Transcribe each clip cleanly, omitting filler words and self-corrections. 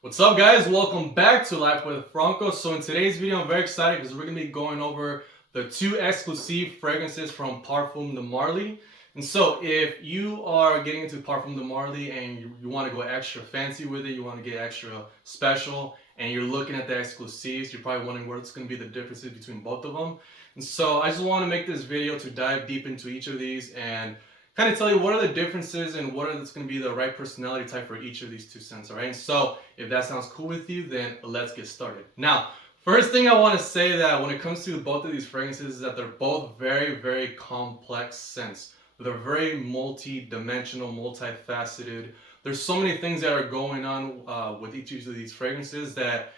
What's up, guys? Welcome back to Life with Franco. So in today's video, I'm very excited because we're going to be going over the two exclusive fragrances from Parfums de Marly. And so if you are getting into Parfums de Marly and you want to go extra fancy with it, you want to get extra special, and you're looking at the exclusives, you're probably wondering what's going to be the differences between both of them. And so I just want to make this video to dive deep into each of these and kind of tell you what are the differences and what is going to be the right personality type for each of these two scents, all right? So if that sounds cool with you, then let's get started. Now, first thing I want to say that when it comes to both of these fragrances is that they're both very, very complex scents. They're very multi-dimensional, multifaceted. There's so many things that are going on with each of these fragrances that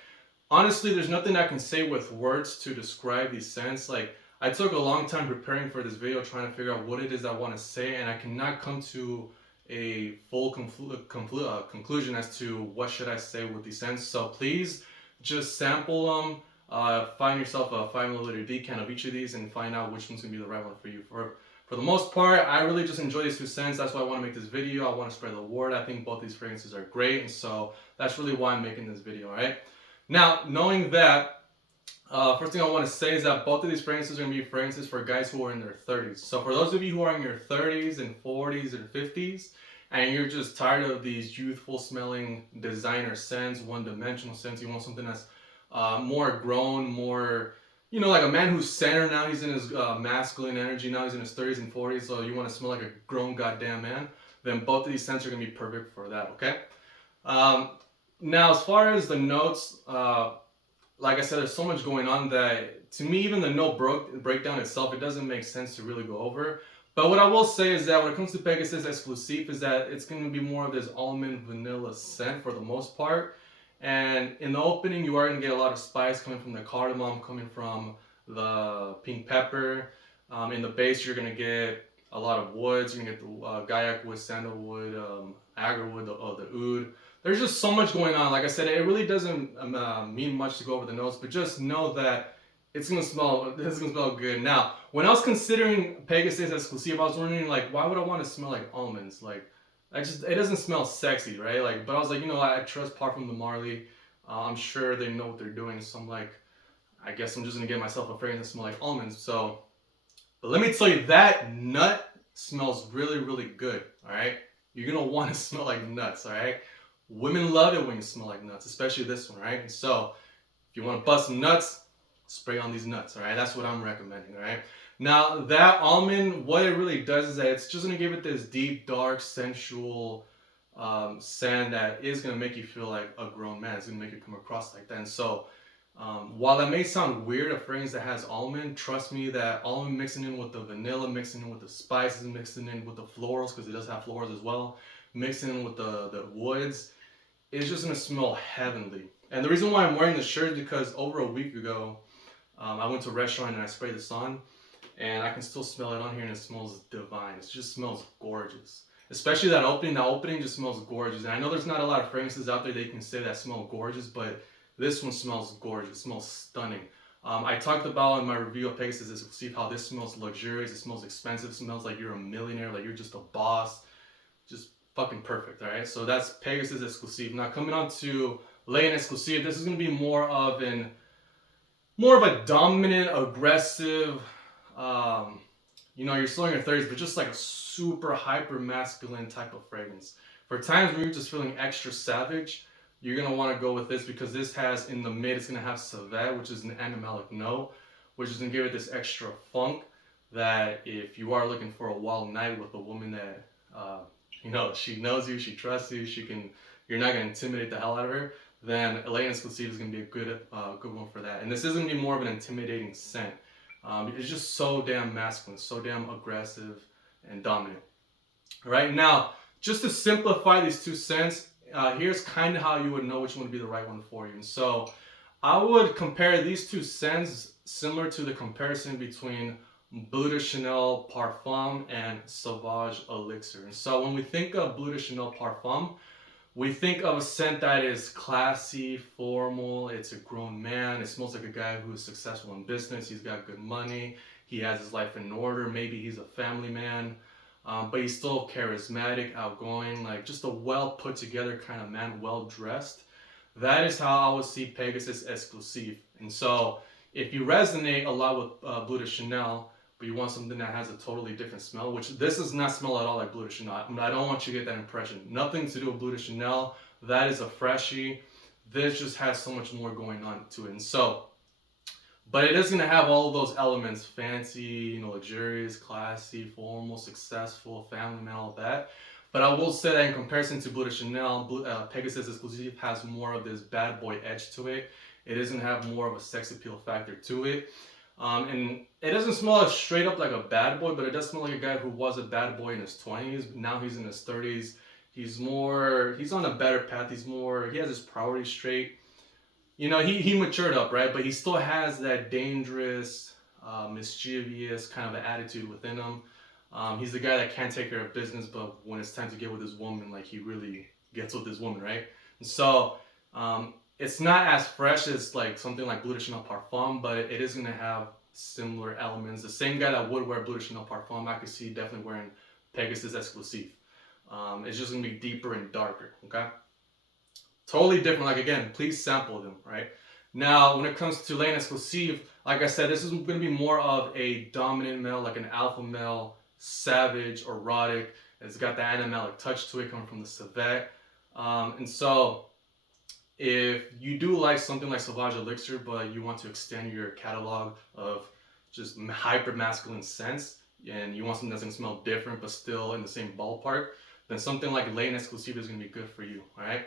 honestly, there's nothing I can say with words to describe these scents. Like, I took a long time preparing for this video, trying to figure out what it is I want to say, and I cannot come to a full conclusion as to what should I say with these scents. So please just sample them, find yourself a 5 milliliter decant of each of these, and find out which one's gonna be the right one for you. For the most part, I really just enjoy these two scents. That's why I want to make this video. I want to spread the word. I think both these fragrances are great, and so that's really why I'm making this video. All right. Now, knowing that. First thing I want to say is that both of these fragrances are going to be fragrances for guys who are in their 30s. So for those of you who are in your 30s and 40s and 50s, and you're just tired of these youthful smelling designer scents, one-dimensional scents, you want something that's more grown, more, like a man who's centered now, he's in his masculine energy, now he's in his 30s and 40s, so you want to smell like a grown goddamn man, then both of these scents are going to be perfect for that, okay? Now, as far as the notes, like I said, there's so much going on that, to me, even the note breakdown itself, it doesn't make sense to really go over. But what I will say is that when it comes to Pegasus Exclusif is that it's going to be more of this almond vanilla scent for the most part. And in the opening, you are going to get a lot of spice coming from the cardamom, coming from the pink pepper. In the base, you're going to get a lot of woods. You're going to get the gaiac wood, sandalwood, agarwood, the oud. There's just so much going on. Like I said, it really doesn't mean much to go over the notes, but just know that it's gonna smell good. Now, when I was considering Pegasus Exclusif, I was wondering, like, why would I want to smell like almonds? Like, it doesn't smell sexy, right? Like, but I was like, I trust Parfums de Marly. I'm sure they know what they're doing. So I'm like, I guess I'm just gonna get myself a fragrance that smells like almonds. So, but let me tell you, that nut smells really, really good. All right, you're gonna want to smell like nuts. All right. Women love it when you smell like nuts, especially this one, right? And so, if you want to bust some nuts, spray on these nuts, all right? That's what I'm recommending, all right? Now, that almond, what it really does is that it's just going to give it this deep, dark, sensual scent that is going to make you feel like a grown man. It's going to make you come across like that. And so, while that may sound weird, a fragrance that has almond, trust me that almond mixing in with the vanilla, mixing in with the spices, mixing in with the florals, because it does have florals as well, mixing in with the woods, it's just gonna smell heavenly. And the reason why I'm wearing this shirt is because over a week ago, I went to a restaurant and I sprayed this on, and I can still smell it on here, and it smells divine. It just smells gorgeous. Especially that opening. That opening just smells gorgeous. And I know there's not a lot of fragrances out there that you can say that smell gorgeous, but this one smells gorgeous. It smells stunning. I talked about in my review of Pegasus Exclusif how this smells luxurious. It smells expensive. It smells like you're a millionaire, like you're just a boss. Just fucking perfect, all right? So that's Pegasus Exclusif. Now coming on to Layton Exclusif, this is going to be more of a dominant, aggressive, you're still in your 30s, but just like a super hyper masculine type of fragrance. For times when you're just feeling extra savage, you're going to want to go with this because this has in the mid, it's going to have Savet, which is an animalic note, which is going to give it this extra funk that if you are looking for a wild night with a woman that she knows you, she trusts you, you're not gonna intimidate the hell out of her, then Layton Exclusif is gonna be a good one for that. And this is gonna be more of an intimidating scent. It's just so damn masculine, so damn aggressive and dominant. All right, now just to simplify these two scents, here's kind of how you would know which one would be the right one for you. And so I would compare these two scents similar to the comparison between Bleu de Chanel Parfum and Sauvage Elixir. And so when we think of Bleu de Chanel Parfum, we think of a scent that is classy, formal, it's a grown man, it smells like a guy who's successful in business, he's got good money, he has his life in order, maybe he's a family man, but he's still charismatic, outgoing, like just a well put together kind of man, well dressed. That is how I would see Pegasus Exclusif. And so if you resonate a lot with Bleu de Chanel, but you want something that has a totally different smell, which this does not smell at all like Bleu de Chanel. I don't want you to get that impression. Nothing to do with Bleu de Chanel. That is a freshie. This just has so much more going on to it. And so, but it is going to have all of those elements: fancy, luxurious, classy, formal, successful, family man, all that. But I will say that in comparison to Bleu de Chanel, Pegasus Exclusif has more of this bad boy edge to it. It doesn't have more of a sex appeal factor to it. And it doesn't smell straight up like a bad boy, but it does smell like a guy who was a bad boy in his 20s. Now he's in his 30s. He's on a better path. He has his priorities straight. He matured up, right? But he still has that dangerous, mischievous kind of attitude within him. He's the guy that can't take care of business, but when it's time to get with his woman, like, he really gets with his woman, right? And so, it's not as fresh as like something like Bleu de Chanel Parfum, but it is gonna have similar elements. The same guy that would wear Bleu de Chanel Parfum, I could see definitely wearing Pegasus Exclusif. It's just gonna be deeper and darker, okay? Totally different. Like, again, please sample them, right? Now, when it comes to Layton Exclusif, like I said, this is gonna be more of a dominant male, like an alpha male, savage, erotic. It's got the animalic touch to it coming from the civet. And so, if you do like something like Sauvage Elixir, but you want to extend your catalog of just hyper masculine scents, and you want something that's gonna smell different but still in the same ballpark, then something like Layton Exclusif is gonna be good for you. All right.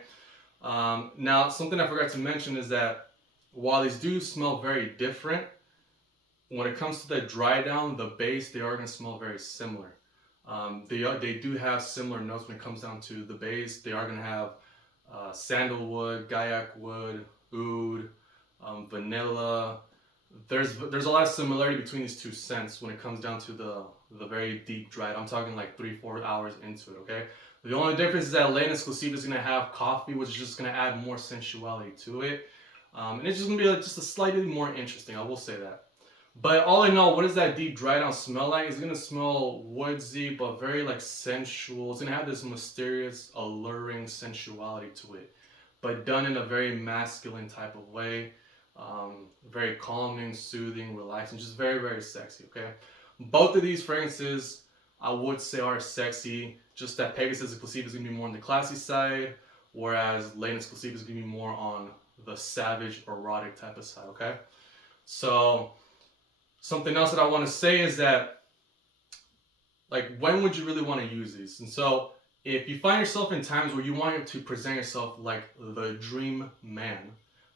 Now, something I forgot to mention is that while these do smell very different, when it comes to the dry down, the base, they are gonna smell very similar. They do have similar notes when it comes down to the base. They are gonna have sandalwood, gaiac wood, oud, vanilla. There's a lot of similarity between these two scents when it comes down to the very deep dried. I'm talking like 3-4 hours into it. Okay. The only difference is that Layton Exclusif is gonna have coffee, which is just gonna add more sensuality to it, and it's just gonna be like just a slightly more interesting. I will say that. But all in all, what does that deep dry down smell like? It's gonna smell woodsy, but very like sensual. It's gonna have this mysterious, alluring sensuality to it, but done in a very masculine type of way. Very calming, soothing, relaxing, just very, very sexy, okay? Both of these fragrances, I would say, are sexy, just that Pegasus Exclusif is gonna be more on the classy side, whereas Layton Exclusif is gonna be more on the savage, erotic type of side, okay? So, something else that I want to say is that, like, when would you really want to use these? And so, if you find yourself in times where you want to present yourself like the dream man,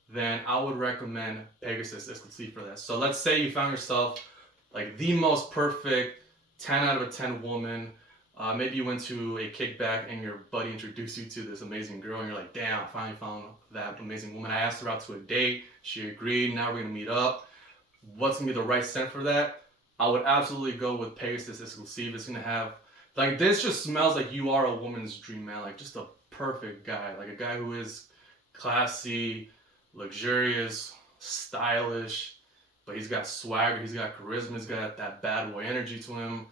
then I would recommend Pegasus Exclusif for that. So let's say you found yourself like the most perfect 10 out of 10 woman. Maybe you went to a kickback and your buddy introduced you to this amazing girl and you're like, damn, I finally found that amazing woman. I asked her out to a date. She agreed. Now we're going to meet up. What's going to be the right scent for that? I would absolutely go with Pegasus Exclusif. It's going to have, like, this just smells like you are a woman's dream man. Like, just a perfect guy. Like a guy who is classy, luxurious, stylish, but he's got swagger, he's got charisma, he's got that bad boy energy to him,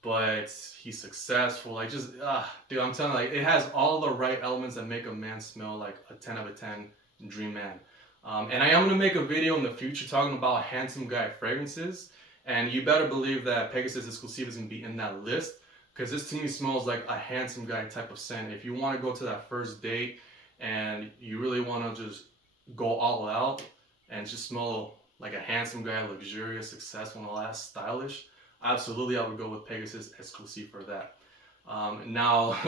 but he's successful. Like, just, dude, I'm telling you, like, it has all the right elements that make a man smell like a 10 out of 10 dream man. And I am going to make a video in the future talking about handsome guy fragrances, and you better believe that Pegasus Exclusif is going to be in that list, because this to me smells like a handsome guy type of scent. If you want to go to that first date and you really want to just go all out and just smell like a handsome guy, luxurious, successful, and all that, stylish, absolutely I would go with Pegasus Exclusif for that. Now,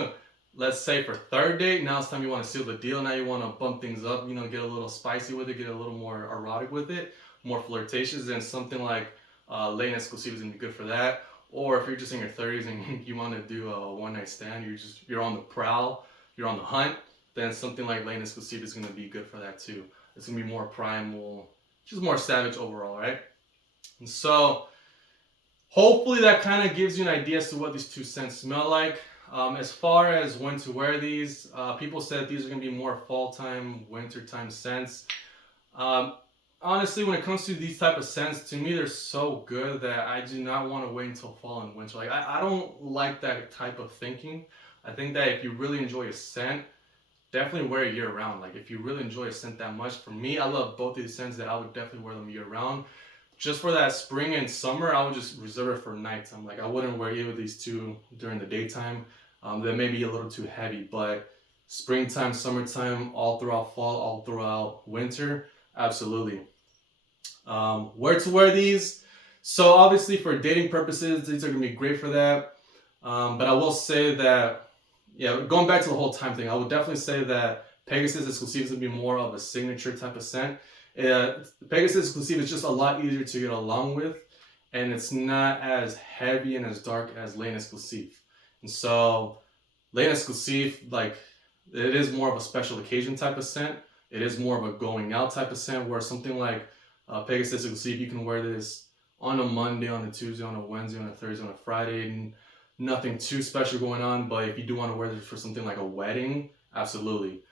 let's say for third date, now it's time you want to seal the deal. Now you want to bump things up, get a little spicy with it, get a little more erotic with it, more flirtatious, then something like Layton Exclusif is going to be good for that. Or if you're just in your 30s and you want to do a one-night stand, you're on the prowl, you're on the hunt, then something like Layton Exclusif is going to be good for that too. It's going to be more primal, just more savage overall, right? And so, hopefully that kind of gives you an idea as to what these two scents smell like. As far as when to wear these, people said these are going to be more fall-time, winter-time scents. Honestly, when it comes to these type of scents, to me they're so good that I do not want to wait until fall and winter. Like, I don't like that type of thinking. I think that if you really enjoy a scent, definitely wear it year round. Like if you really enjoy a scent that much, for me, I love both of these scents that I would definitely wear them year round. Just for that spring and summer, I would just reserve it for nighttime. Like I wouldn't wear either of these two during the daytime. They may be a little too heavy, but springtime, summertime, all throughout fall, all throughout winter, absolutely. Where to wear these? So obviously for dating purposes, these are gonna be great for that. But I will say that, yeah, going back to the whole time thing, I would definitely say that Pegasus Exclusif is gonna be more of a signature type of scent. Pegasus Exclusif is just a lot easier to get along with, and it's not as heavy and as dark as Layton Exclusif. And so Layton Exclusif, like, it is more of a special occasion type of scent. It is more of a going out type of scent, where something like Pegasus Exclusif, you can wear this on a Monday, on a Tuesday, on a Wednesday, on a Thursday, on a Friday, and nothing too special going on. But if you do want to wear this for something like a wedding, absolutely.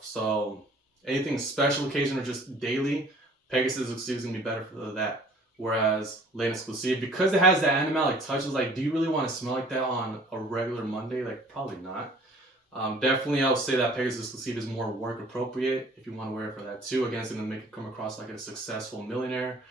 So anything special occasion or just daily, Pegasus Exclusif is gonna be better for that. Whereas Layton Exclusif, because it has that animalic touch, is like, do you really want to smell like that on a regular Monday? Like, probably not. Definitely, I would say that Pegasus Exclusif is more work appropriate if you want to wear it for that too. Again, it's going to make it come across like a successful millionaire.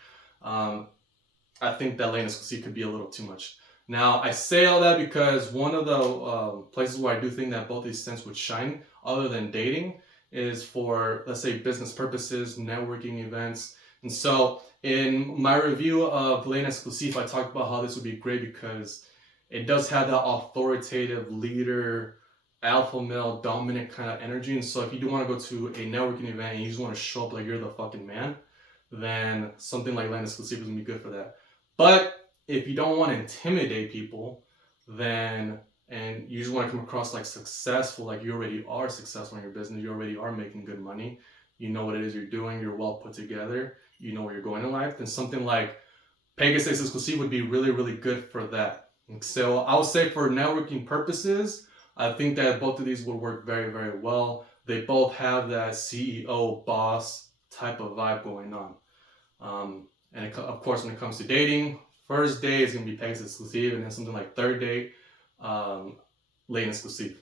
I think that Layton Exclusif could be a little too much. Now, I say all that because one of the places where I do think that both these scents would shine, other than dating, is for, let's say, business purposes, networking events. And so in my review of Layton Exclusif, I talked about how this would be great because it does have that authoritative leader, alpha male, dominant kind of energy. And so if you do want to go to a networking event and you just want to show up like you're the fucking man, then something like Layton Exclusif is going to be good for that. But if you don't want to intimidate people, then, and you just want to come across like successful, like you already are successful in your business, you already are making good money, you know what it is you're doing, you're well put together, you know where you're going in life, then something like Pegasus Exclusif would be really, really good for that. And so I would say for networking purposes, I think that both of these would work very, very well. They both have that CEO boss type of vibe going on. And of course, when it comes to dating, first date is going to be Pegasus Exclusif, and then something like third date, Layton Exclusif.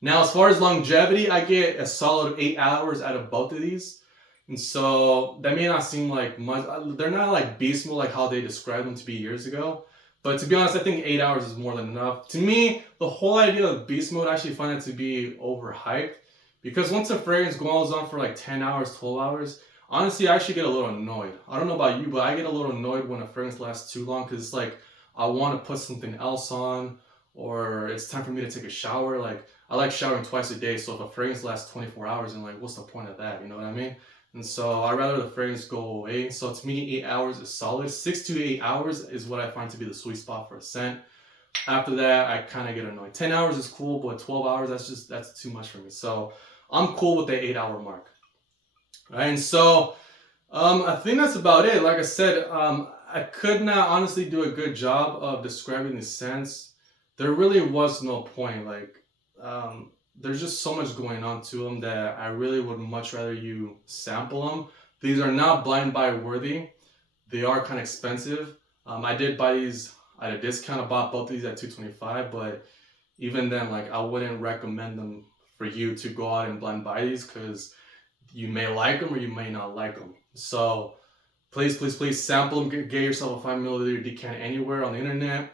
Now, as far as longevity, I get a solid 8 hours out of both of these. And so that may not seem like much. They're not like beast mode like how they described them to be years ago. But to be honest, I think 8 hours is more than enough. To me, the whole idea of beast mode, I actually find it to be overhyped. Because once a fragrance goes on for like 10 hours, 12 hours, honestly, I actually get a little annoyed. I don't know about you, but I get a little annoyed when a fragrance lasts too long because it's like I want to put something else on, or it's time for me to take a shower. Like, I like showering twice a day, so if a fragrance lasts 24 hours, then like, what's the point of that? You know what I mean? And so I'd rather the fragrance go away. So to me, 8 hours is solid. 6 to 8 hours is what I find to be the sweet spot for a scent. After that, I kind of get annoyed. 10 hours is cool, but 12 hours, that's too much for me. So I'm cool with the 8 hour mark. All right, and so I think that's about it. Like I said, I could not honestly do a good job of describing the scents. There really was no point. Like, there's just so much going on to them that I really would much rather you sample them. These are not blind buy worthy. They are kind of expensive. I did buy these at a discount. I bought both of these at $225, but even then, like, I wouldn't recommend them for you to go out and blind buy these because you may like them or you may not like them. So please, please, please sample them. Get yourself a 5 milliliter decant anywhere on the internet.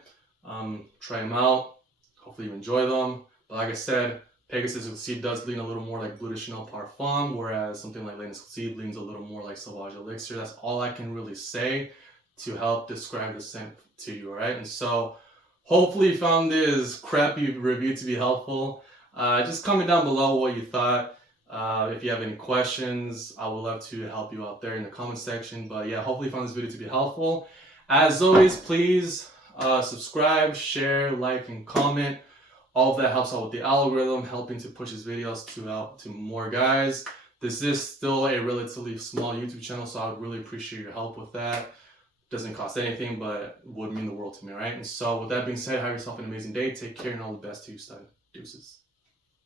Try them out. Hopefully you enjoy them. But like I said, Pegasus Exclusif does lean a little more like Bleu de Chanel Parfum, whereas something like Layton Exclusif leans a little more like Sauvage Elixir. That's all I can really say to help describe the scent to you, alright? And so hopefully you found this crappy review to be helpful. Just comment down below what you thought. If you have any questions, I would love to help you out there in the comment section. But yeah, hopefully you found this video to be helpful. As always, please subscribe, share, like, and comment. All of that helps out with the algorithm, helping to push these videos out to more guys. This is still a relatively small YouTube channel, so I would really appreciate your help with that. Doesn't cost anything, but would mean the world to me, right? And so with that being said, have yourself an amazing day. Take care and all the best to you, stud. Deuces.